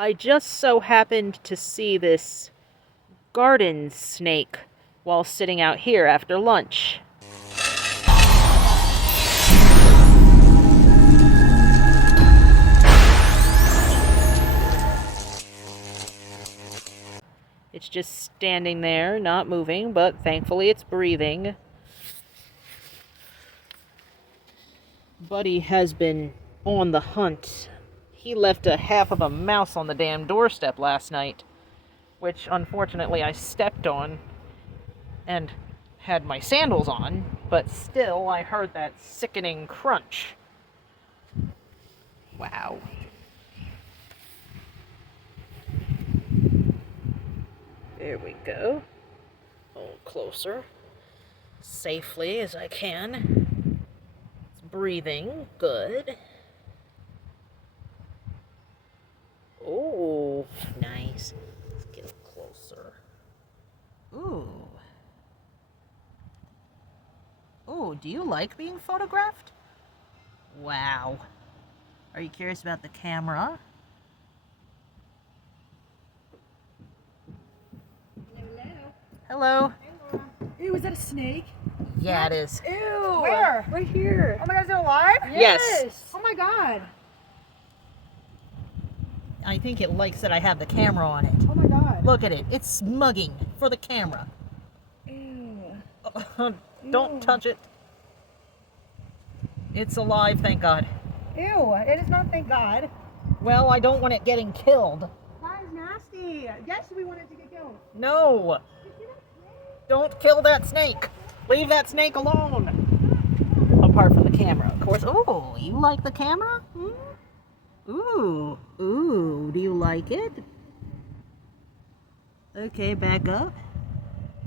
I just so happened to see this garden snake while sitting out here after lunch. It's just standing there, not moving, but thankfully it's breathing. Buddy has been on the hunt. He left a half of a mouse on the damn doorstep last night, which unfortunately I stepped on and had my sandals on, but still I heard that sickening crunch. Wow. There we go. A little closer. Safely as I can. It's breathing. Good. Oh, nice. Let's get closer. Ooh. Oh, do you like being photographed? Wow. Are you curious about the camera? Hello. Ew, is that a snake? Yeah, it is. Ew. Where? Right here. Oh my god, is it alive? Yes. Oh my god. I think it likes that I have the camera on it. Oh my god. Look at it. It's smugging for the camera. Ew. Don't touch it. It's alive, thank God. Ew, it is not, thank god. Well, I don't want it getting killed. That is nasty. Yes, we wanted to get killed. No. Don't kill that snake. Leave that snake alone. Apart from the camera, of course. Oh, you like the camera? Hmm? Ooh. Ooh, do you like it? Okay, back up.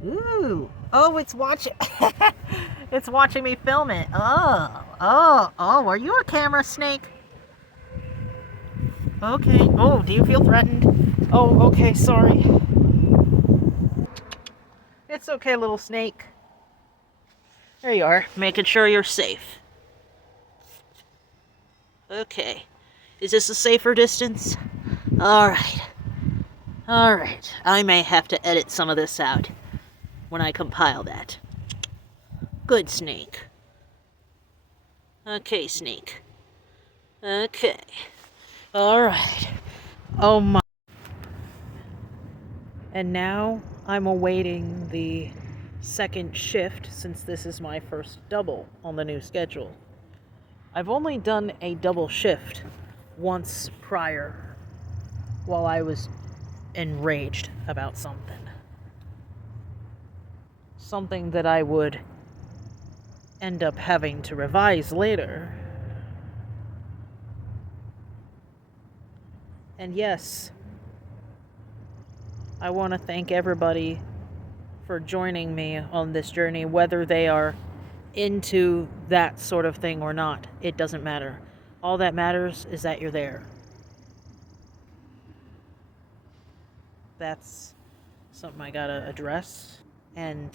Ooh. Oh, it's watching. It's watching me film it. Oh. Are you a camera snake? Okay. Oh, do you feel threatened? Oh, okay, sorry. It's okay, little snake. There you are, making sure you're safe. Okay. Is this a safer distance? Alright. Alright. I may have to edit some of this out when I compile that. Good, snake. Okay, snake. Okay. Alright. Oh my. And now I'm awaiting the second shift since this is my first double on the new schedule. I've only done a double shift once prior while I was enraged about something. Something that I would end up having to revise later. And yes, I want to thank everybody for joining me on this journey, whether they are into that sort of thing or not. It doesn't matter. All that matters is that you're there. That's something I gotta address. And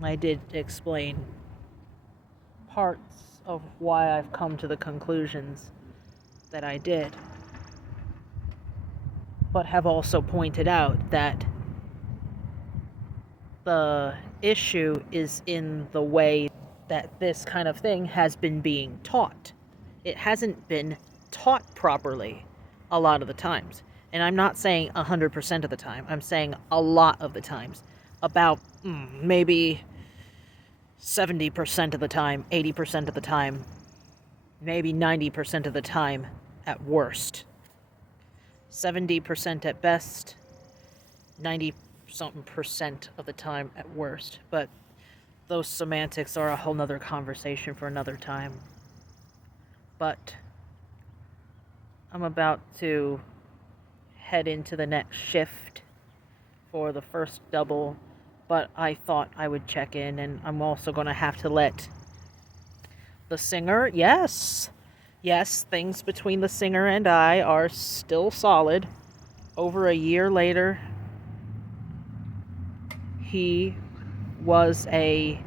I did explain parts of why I've come to the conclusions that I did, but have also pointed out that the issue is in the way that this kind of thing has been being taught. It hasn't been taught properly a lot of the times. And I'm not saying 100% of the time. I'm saying a lot of the times. About maybe 70% of the time, 80% of the time, maybe 90% of the time at worst. 70% at best, 90-something% of the time at worst. But those semantics are a whole nother conversation for another time. But I'm about to head into the next shift for the first double, but I thought I would check in, and I'm also going to have to let the singer, yes, things between the singer and I are still solid. Over a year later, he was a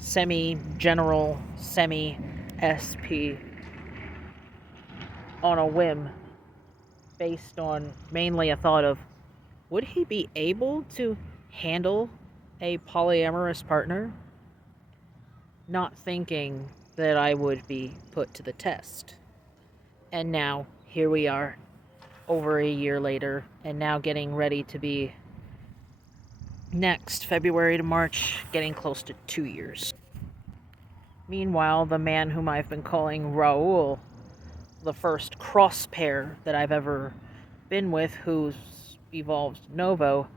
semi-general, semi-SP on a whim. based on mainly a thought of, would he be able to handle a polyamorous partner? Not thinking that I would be put to the test. And now, here we are, over a year later, and now getting ready to be next February to March, getting close to 2 years. Meanwhile, the man whom I've been calling Raoul, the first cross pair that I've ever been with who's evolved Novo,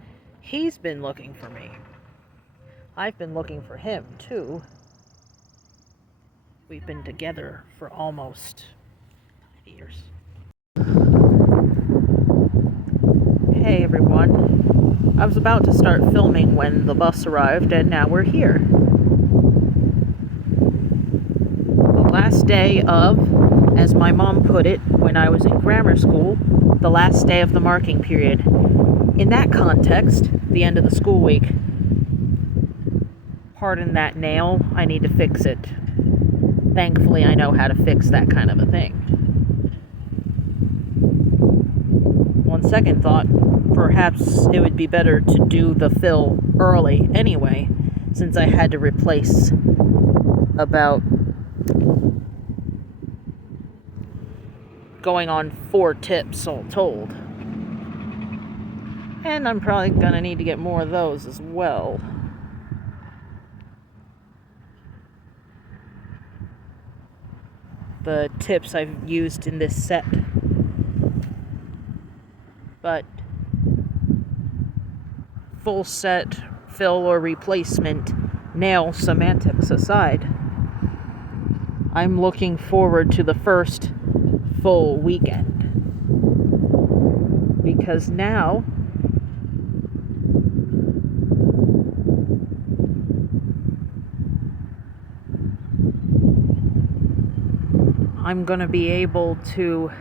he's been looking for me. I've been looking for him, too. We've been together for almost 5 years. Hey everyone. I was about to start filming when the bus arrived, and now we're here. The last day of, as my mom put it when I was in grammar school, the last day of the marking period. In that context, the end of the school week. Pardon that nail, I need to fix it. Thankfully, I know how to fix that kind of a thing. On second thought, perhaps it would be better to do the fill early anyway, since I had to replace about going on 4 tips all told. And I'm probably gonna need to get more of those as well. The tips I've used in this set. But full set, fill or replacement, nail semantics aside, I'm looking forward to the first full weekend. Because now I'm gonna be able to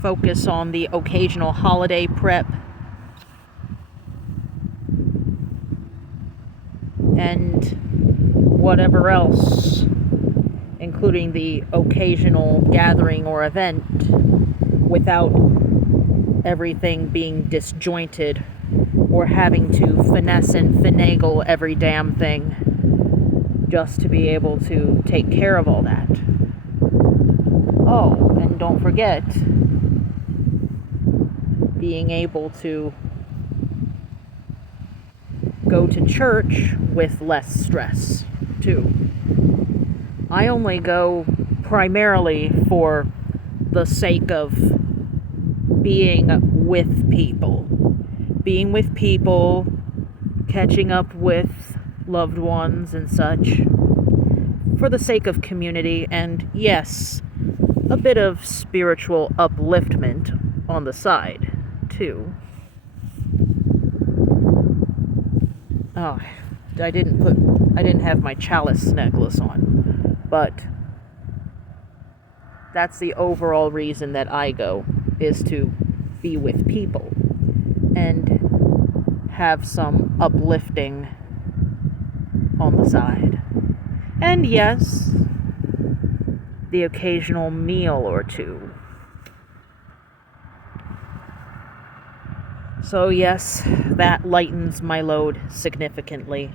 focus on the occasional holiday prep and whatever else, including the occasional gathering or event, without everything being disjointed or having to finesse and finagle every damn thing just to be able to take care of all that. Oh, and don't forget being able to go to church with less stress, too. I only go primarily for the sake of being with people. Being with people, catching up with loved ones and such, for the sake of community, and yes, a bit of spiritual upliftment on the side, too. Oh, I didn't have my chalice necklace on, but that's the overall reason that I go, is to be with people and have some uplifting on the side. And yes, the occasional meal or two. So yes, that lightens my load significantly.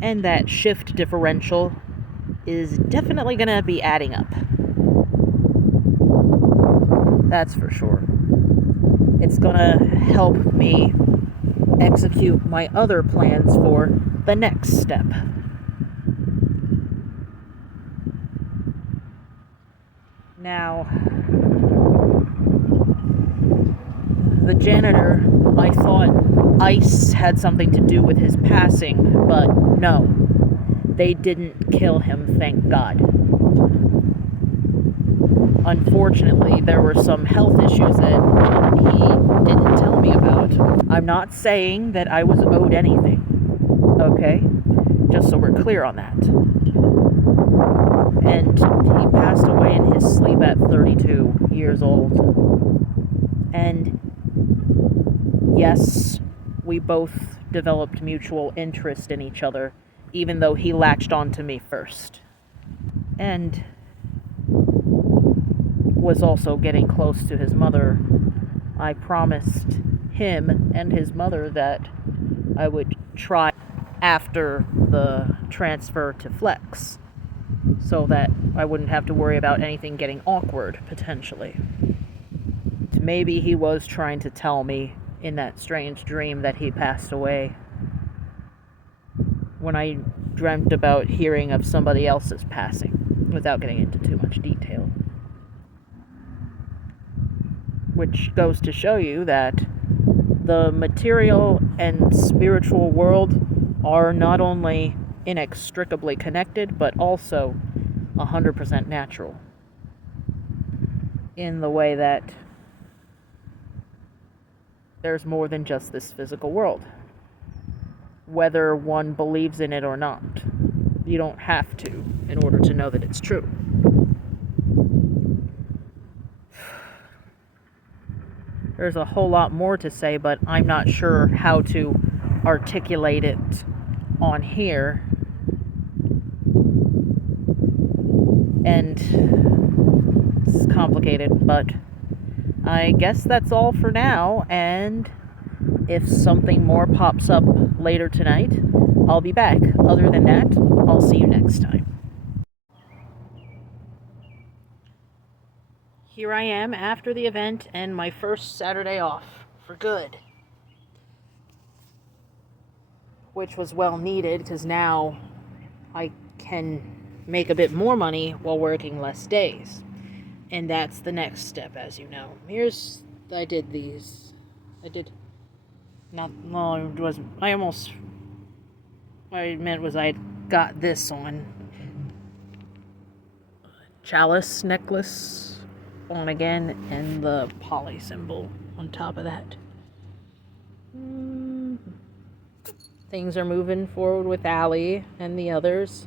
And that shift differential is definitely gonna be adding up. That's for sure. It's gonna help me execute my other plans for the next step. Now, the janitor, I thought ice had something to do with his passing, but no. They didn't kill him, thank God. Unfortunately, there were some health issues that he didn't tell me about. I'm not saying that I was owed anything, okay? Just so we're clear on that. And he passed away in his sleep at 32 years old. And yes, we both developed mutual interest in each other, even though he latched on to me first. And was also getting close to his mother, I promised him and his mother that I would try after the transfer to Flex, so that I wouldn't have to worry about anything getting awkward, potentially. Maybe he was trying to tell me in that strange dream that he passed away, when I dreamt about hearing of somebody else's passing, without getting into too much detail. Which goes to show you that the material and spiritual world are not only inextricably connected, but also 100% natural. In the way that there's more than just this physical world, whether one believes in it or not. You don't have to in order to know that it's true. There's a whole lot more to say, but I'm not sure how to articulate it on here. And it's complicated, but I guess that's all for now, and if something more pops up later tonight, I'll be back. Other than that, I'll see you next time. Here I am after the event and my first Saturday off for good, which was well needed because now I can make a bit more money while working less days. And that's the next step, as you know. I did these. What I meant was I got this on. Chalice necklace on again, and the poly symbol on top of that. Things are moving forward with Allie and the others.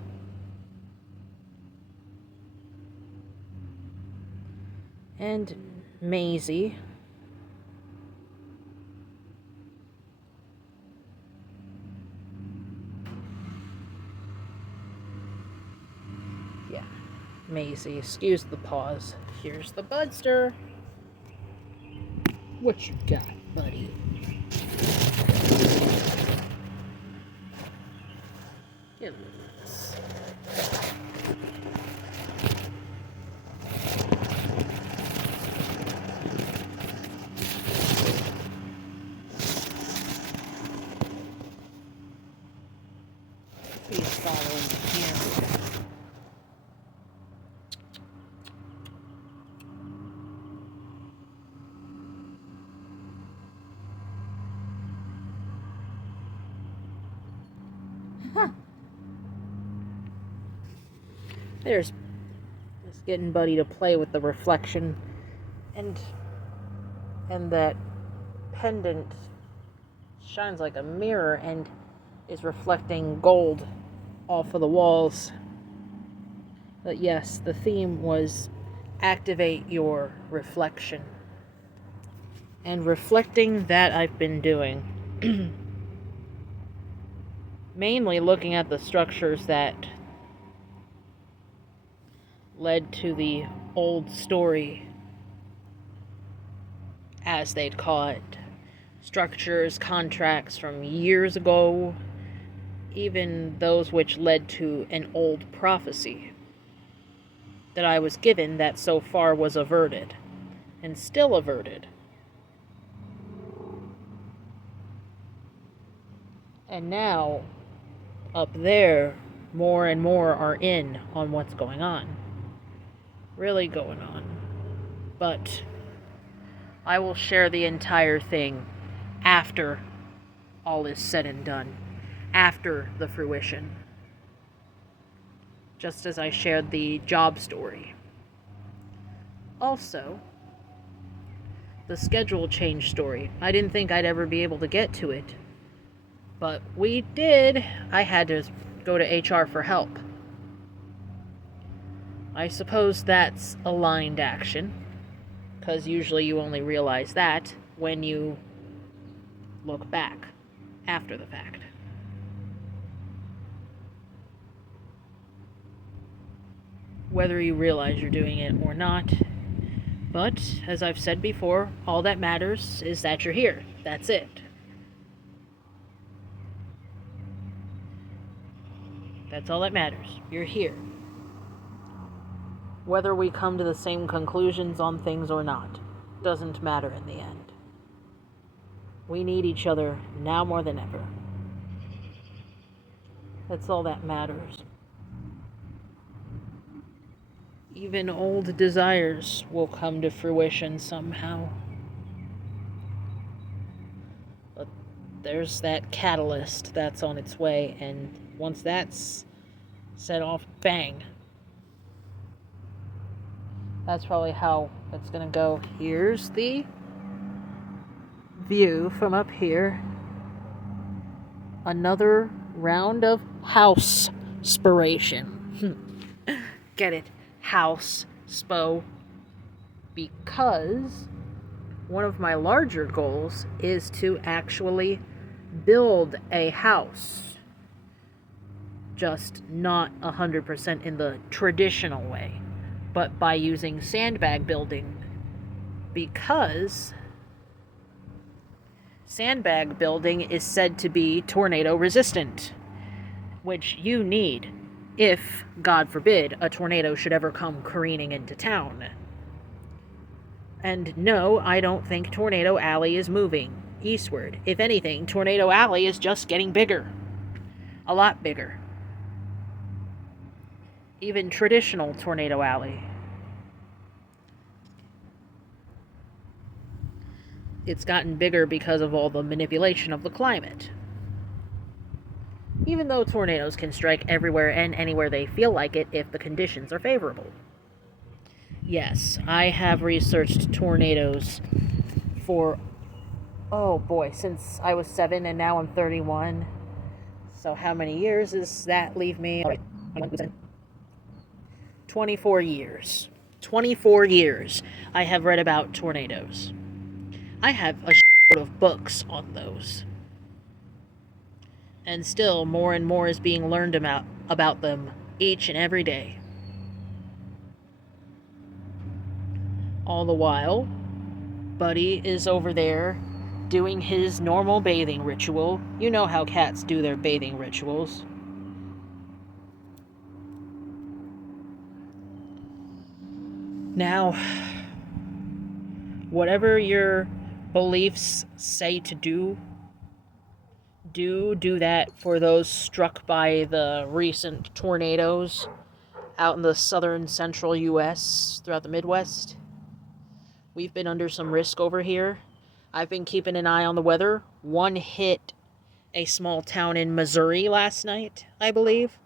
And Maisie. Yeah, Maisie. Excuse the pause. Here's the Budster. What you got, buddy? Get this. He's following me here. There's just getting Buddy to play with the reflection, and that pendant shines like a mirror and is reflecting gold off of the walls. But yes, the theme was activate your reflection. And reflecting, that I've been doing. Mainly looking at the structures that led to the old story, as they'd call it. Structures, contracts from years ago, even those which led to an old prophecy that I was given that so far was averted, and still averted. And now, up there, more and more are in on what's going on. Really going on. But I will share the entire thing after all is said and done, after the fruition. Just as I shared the job story. Also, the schedule change story. I didn't think I'd ever be able to get to it, but we did. I had to go to HR for help. I suppose that's aligned action, because usually you only realize that when you look back after the fact. Whether you realize you're doing it or not, But, as I've said before, all that matters is that you're here. That's it. That's all that matters. You're here. Whether we come to the same conclusions on things or not, doesn't matter in the end. We need each other now more than ever. That's all that matters. Even old desires will come to fruition somehow. But there's that catalyst that's on its way, and once that's set off, bang. That's probably how it's gonna go. Here's the view from up here. Another round of house spiration. Get it? House spo. Because one of my larger goals is to actually build a house. Just not 100% in the traditional way, but by using sandbag building. Because sandbag building is said to be tornado resistant, which you need if, God forbid, a tornado should ever come careening into town. And no, I don't think Tornado Alley is moving eastward. If anything, Tornado Alley is just getting bigger. A lot bigger. Even traditional Tornado Alley. It's gotten bigger because of all the manipulation of the climate. Even though tornadoes can strike everywhere and anywhere they feel like it if the conditions are favorable. Yes, I have researched tornadoes for, oh boy, since I was 7 and now I'm 31. So how many years does that leave me? 24 years. 24 years I have read about tornadoes. I have a shitload of books on those. And still, more and more is being learned about them each and every day. All the while, Buddy is over there doing his normal bathing ritual. You know how cats do their bathing rituals. Now, whatever your beliefs say to do that for those struck by the recent tornadoes out in the southern central U.S., throughout the Midwest. We've been under some risk over here. I've been keeping an eye on the weather. One hit a small town in Missouri last night, I believe,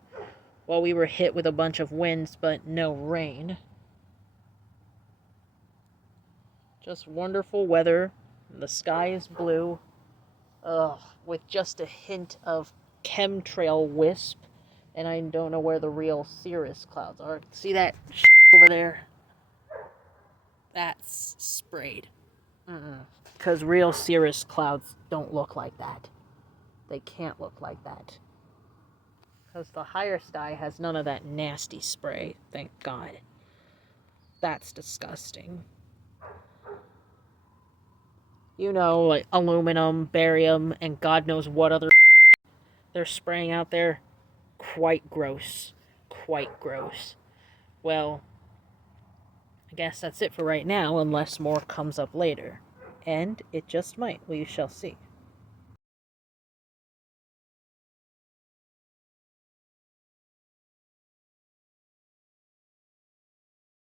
while we were hit with a bunch of winds, but no rain. Just wonderful weather. The sky is blue. With just a hint of chemtrail wisp. And I don't know where the real cirrus clouds are. See that over there? That's sprayed. Because real cirrus clouds don't look like that. They can't look like that. Because the higher sky has none of that nasty spray. Thank God. That's disgusting. You know, like aluminum, barium, and God knows what other they're spraying out there. Quite gross. Quite gross. Well, I guess that's it for right now, unless more comes up later. And it just might. We shall see.